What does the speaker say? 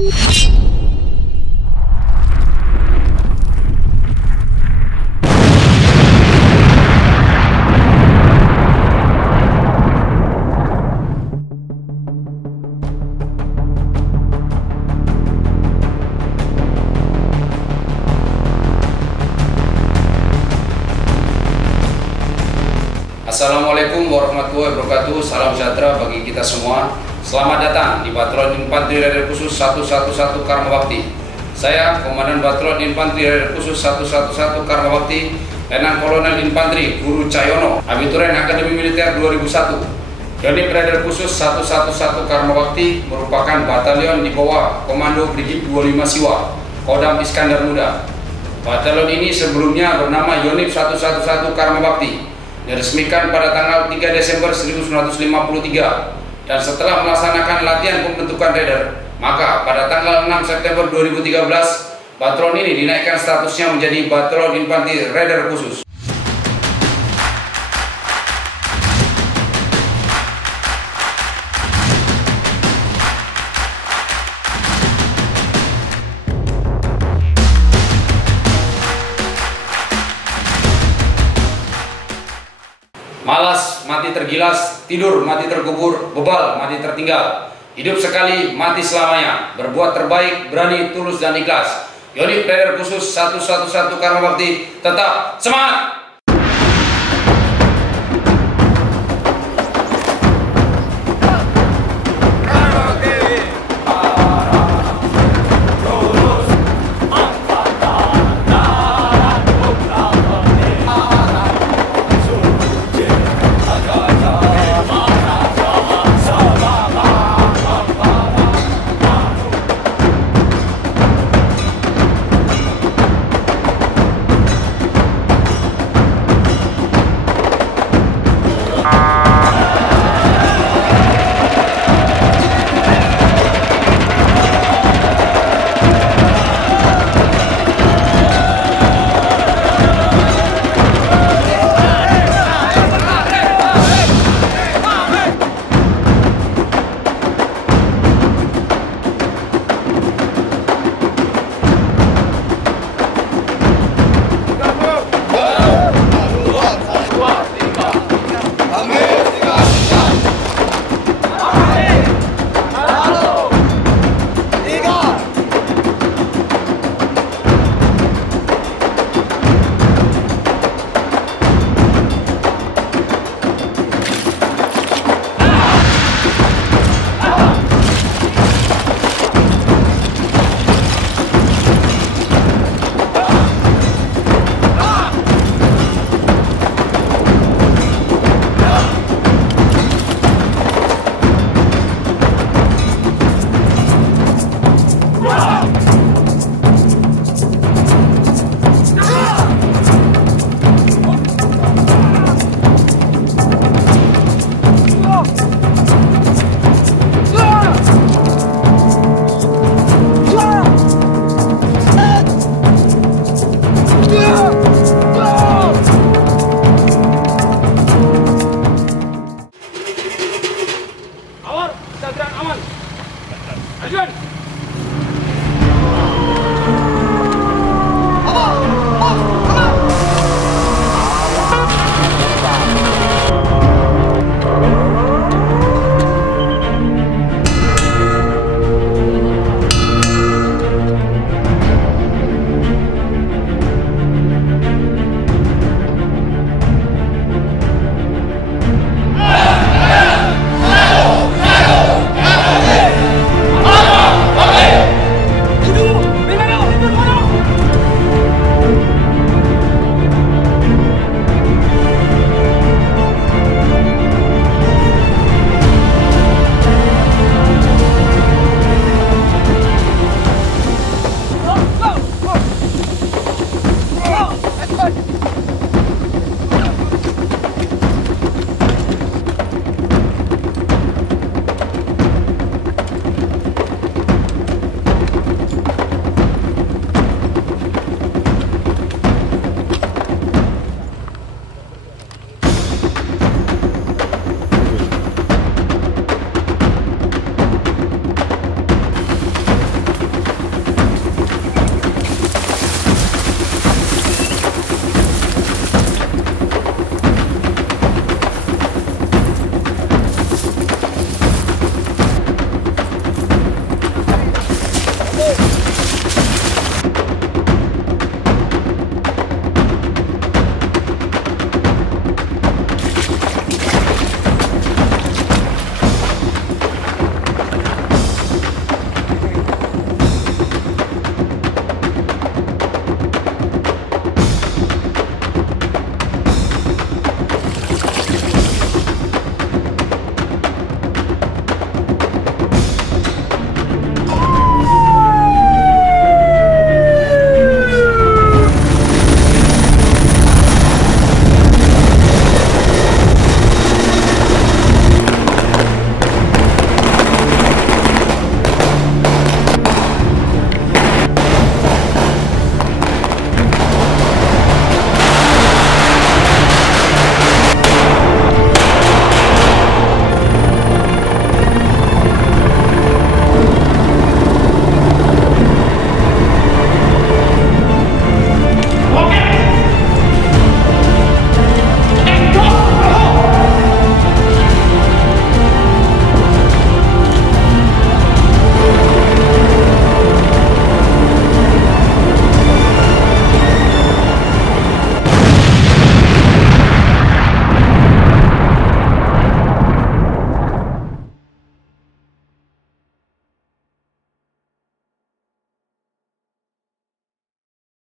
Assalamualaikum warahmatullahi wabarakatuh. Salam sejahtera bagi kita semua. Selamat datang di Batalion Infanteri Raider Khusus 111 Karma Bakti. Saya Komandan Batalion Infanteri Raider Khusus 111 Karma Bakti, Letnan Kolonel Infanteri Guru Cahyono, Abituren Akademi Militer 2001. Yonif Raider Khusus 111 Karma Bakti merupakan batalion di bawah Komando Brigif 25 Siwa, Kodam Iskandar Muda. Batalion ini sebelumnya bernama Yonif 111 Karma Bakti, diresmikan pada tanggal 3 Desember 1953, dan setelah melaksanakan latihan pembentukan raider, maka pada tanggal 6 September 2013 batalion ini dinaikkan statusnya menjadi Batalion Infanteri Raider Khusus. Malas mati tergilas, tidur mati terkubur, bebal mati tertinggal. Hidup sekali, mati selamanya. Berbuat terbaik, berani, tulus, dan ikhlas. Yonif Raider Khusus 111 Karma Bakti, tetap semangat! Aman. Ajuan.